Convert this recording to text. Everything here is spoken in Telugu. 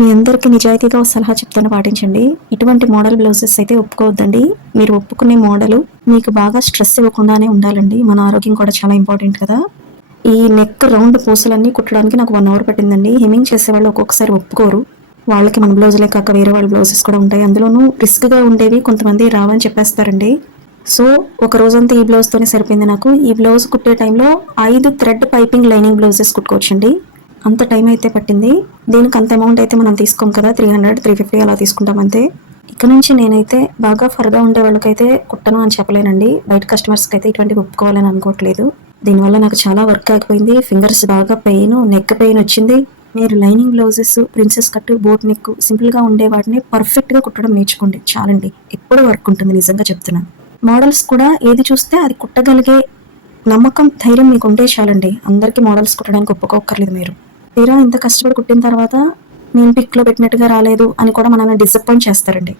మీ అందరికీ నిజాయితీగా ఒక సలహా చెప్తాను, పాటించండి. ఇటువంటి మోడల్ బ్లౌజెస్ అయితే ఒప్పుకోవద్దండి. మీరు ఒప్పుకునే మోడలు మీకు బాగా స్ట్రెస్ ఇవ్వకుండానే ఉండాలండి. మన ఆరోగ్యం కూడా చాలా ఇంపార్టెంట్ కదా. ఈ నెక్ రౌండ్ పూసలన్నీ కుట్టడానికి నాకు 1 అవర్ పట్టిందండి. హెమ్మింగ్ చేసేవాళ్ళు ఒక్కొక్కసారి ఒప్పుకోరు. వాళ్ళకి మన బ్లౌజులే కాక వేరే వాళ్ళ బ్లౌజెస్ కూడా ఉంటాయి. అందులోనూ రిస్క్గా ఉండేవి కొంతమంది రావని చెప్పేస్తారండి. సో ఒక రోజంతా ఈ బ్లౌజ్తోనే సరిపోయింది నాకు. ఈ బ్లౌజ్ కుట్టే టైంలో 5 థ్రెడ్ పైపింగ్ లైనింగ్ బ్లౌజెస్ కుట్టుకోవచ్చండి. అంత టైం అయితే పట్టింది. దీనికి అంత అమౌంట్ అయితే మనం తీసుకోం కదా, 300, 350 అలా తీసుకుంటాం అంతే. ఇక నుంచి నేనైతే బాగా ఫర్గా ఉండే వాళ్ళకైతే కుట్టను అని చెప్పలేనండి. బయట కస్టమర్స్కి అయితే ఇటువంటివి ఒప్పుకోవాలని అనుకోవట్లేదు. దీనివల్ల నాకు చాలా వర్క్ అయిపోయింది. ఫింగర్స్ బాగా పెయిన్, నెక్ పెయిన్ వచ్చింది. మీరు lining blouses, princess cut, boat neck సింపుల్గా ఉండే వాటిని పర్ఫెక్ట్గా కుట్టడం నేర్చుకోండి చాలండి. ఎప్పుడు వర్క్ ఉంటుంది, నిజంగా చెప్తున్నాను. మోడల్స్ కూడా ఏది చూస్తే అది కుట్టగలిగే నమ్మకం, ధైర్యం మీకు ఉంటే చాలండి. అందరికీ మోడల్స్ కుట్టడానికి ఒప్పుకోక్కర్లేదు మీరు. తీరా ఇంత కష్టపడి కుట్టిన తర్వాత నేను పిక్లో పెట్టినట్టుగా రాలేదు అని కూడా మనల్ని డిసప్పాయింట్ చేస్తారండి.